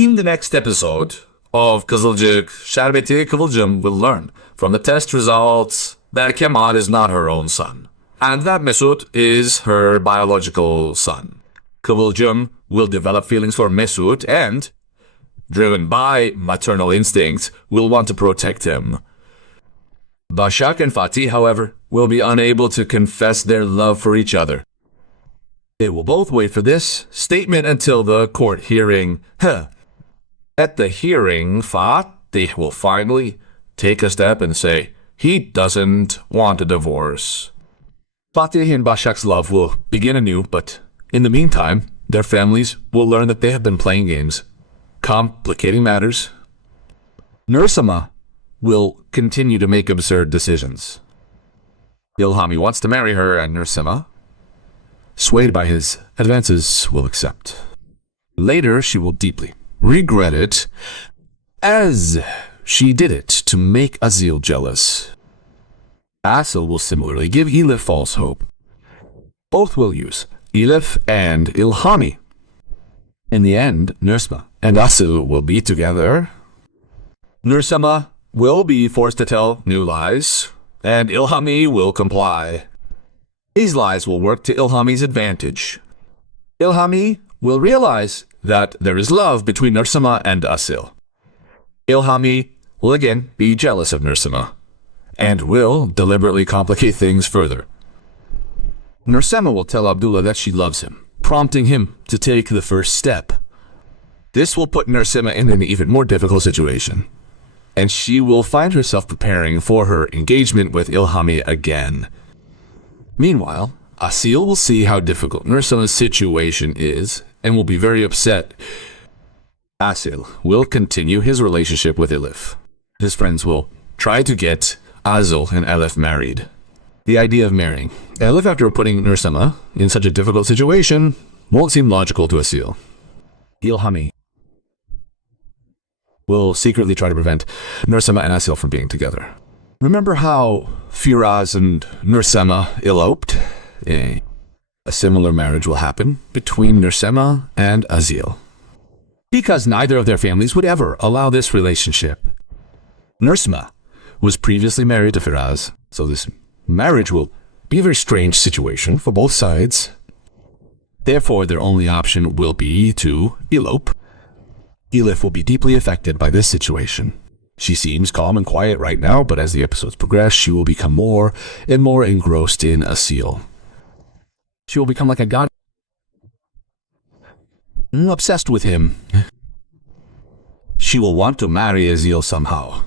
In the next episode of Kızılcık Şerbeti, Kıvılcım will learn from the test results that Kemal is not her own son, and that Mesut is her biological son. Kıvılcım will develop feelings for Mesut and, driven by maternal instincts, will want to protect him. Başak and Fatih, however, will be unable to confess their love for each other. They will both wait for this statement until the court hearing. At the hearing, Fatih will finally take a step and say he doesn't want a divorce. Fatih and Başak's love will begin anew, but in the meantime, their families will learn that they have been playing games, complicating matters. Nursema will continue to make absurd decisions. İlhami wants to marry her, and Nursema, swayed by his advances, will accept. Later, she will deeply regret it, as she did it to make Azil jealous. Asil will similarly give Elif false hope. Both will use Elif and İlhami. In the end, Nursema and Asil will be together. Nursema will be forced to tell new lies, and İlhami will comply. These lies will work to İlhami's advantage. İlhami will realize that there is love between Nursema and Asil. İlhami will again be jealous of Nursema, and will deliberately complicate things further. Nursema will tell Abdullah that she loves him, prompting him to take the first step. This will put Nursema in an even more difficult situation, and she will find herself preparing for her engagement with İlhami again. Meanwhile, Asil will see how difficult Nursema's situation is and will be very upset. Asil will continue his relationship with Elif. His friends will try to get Azil and Elif married. The idea of marrying Elif after putting Nursema in such a difficult situation won't seem logical to Asil. İlhami will secretly try to prevent Nursema and Asil from being together. Remember how Firaz and Nursema eloped? A similar marriage will happen between Nursema and Azil, because neither of their families would ever allow this relationship. Nursema was previously married to Firaz, so this marriage will be a very strange situation for both sides. Therefore, their only option will be to elope. Elif will be deeply affected by this situation. She seems calm and quiet right now, but as the episodes progress, she will become more and more engrossed in Asil. She will become like a god, obsessed with him. She will want to marry Azil somehow.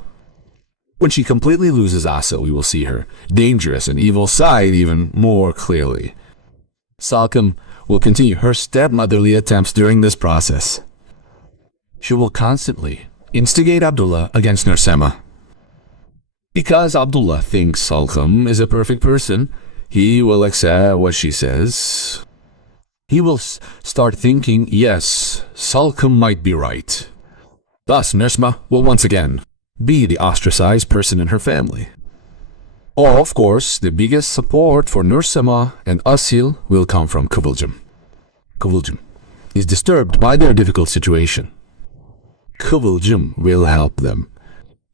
When she completely loses Asil, we will see her dangerous and evil side even more clearly. Salkım will continue her stepmotherly attempts during this process. She will constantly instigate Abdullah against Nursema. Because Abdullah thinks Salkım is a perfect person, he will accept what she says. He will start thinking, yes, Salkım might be right. Thus, Nursema will once again be the ostracized person in her family. Of course, the biggest support for Nursema and Asil will come from Kıvılcım. Kıvılcım is disturbed by their difficult situation. Kıvılcım will help them.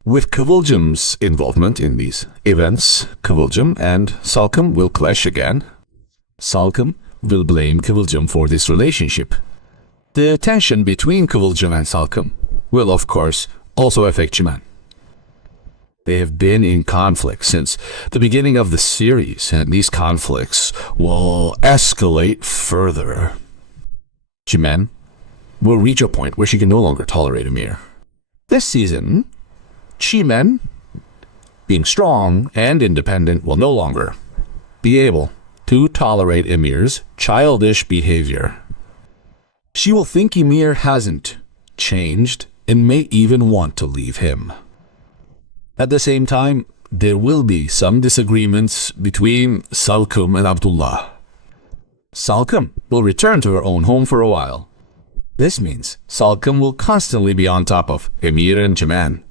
With Kıvılcım's involvement in these events, Kıvılcım and Salkım will clash again. Salkım will blame Kıvılcım for this relationship. The tension between Kıvılcım and Salkım will, of course, also affect Çimen. They have been in conflict since the beginning of the series, and these conflicts will escalate further. Çimen will reach a point where she can no longer tolerate Emir. This season, Çimen, being strong and independent, will no longer be able to tolerate Emir's childish behavior. She will think Emir hasn't changed and may even want to leave him. At the same time, there will be some disagreements between Salkım and Abdullah. Salkım will return to her own home for a while. This means Salkım will constantly be on top of Emir and Çimen.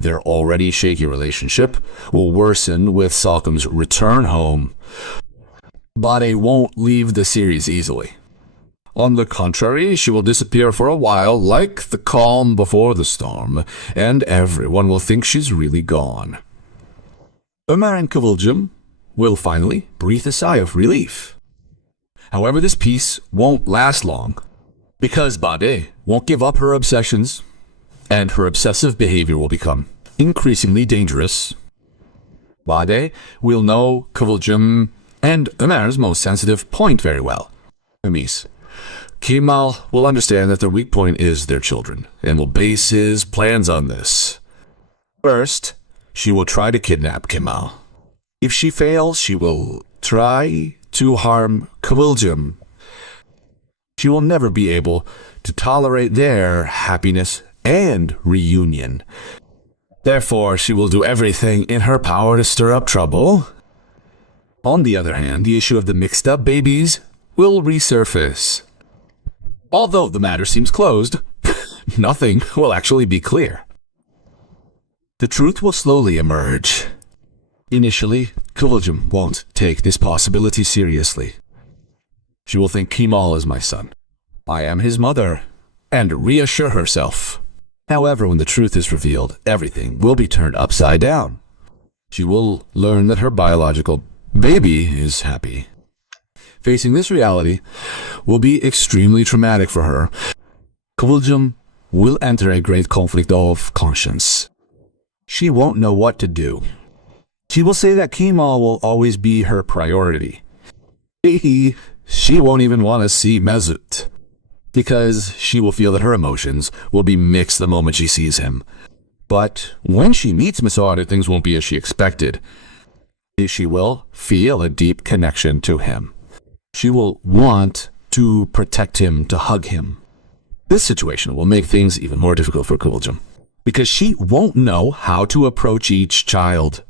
Their already shaky relationship will worsen with Salkım's return home, but they won't leave the series easily. On the contrary, she will disappear for a while like the calm before the storm, and everyone will think she's really gone. Ömer and Kıvılcım will finally breathe a sigh of relief. However, this peace won't last long, because Bade won't give up her obsessions, and her obsessive behavior will become increasingly dangerous. Bade will know Kıvılcım and Ömer's most sensitive point very well, Ümit. Kemal will understand that their weak point is their children, and will base his plans on this. First, she will try to kidnap Kemal. If she fails, she will try to harm Kıvılcım. She will never be able to tolerate their happiness and reunion. Therefore, she will do everything in her power to stir up trouble. On the other hand, the issue of the mixed-up babies will resurface. Although the matter seems closed, nothing will actually be clear. The truth will slowly emerge. Initially, Kıvılcım won't take this possibility seriously. She will think Kemal is my son. I am his mother, and reassure herself. However, when the truth is revealed, everything will be turned upside down. She will learn that her biological baby is happy. Facing this reality will be extremely traumatic for her. Kıvılcım will enter a great conflict of conscience. She won't know what to do. She will say that Kemal will always be her priority. She won't even want to see Mesut, because she will feel that her emotions will be mixed the moment she sees him. But when she meets Mesut, things won't be as she expected. She will feel a deep connection to him. She will want to protect him, to hug him. This situation will make things even more difficult for Kıvılcım, because she won't know how to approach each child.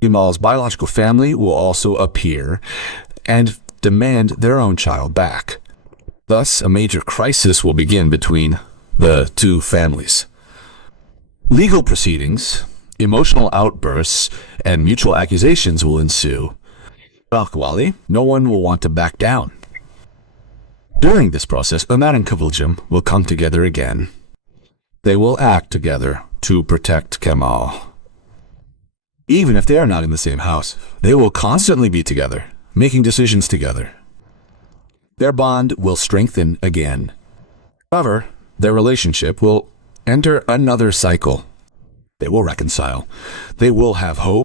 Kemal's biological family will also appear and demand their own child back. Thus, a major crisis will begin between the two families. Legal proceedings, emotional outbursts, and mutual accusations will ensue. Wali, no one will want to back down. During this process, Ömer and Kıvılcım will come together again. They will act together to protect Kemal. Even if they are not in the same house, they will constantly be together, making decisions together. Their bond will strengthen again. However, their relationship will enter another cycle. They will reconcile. They will have hope.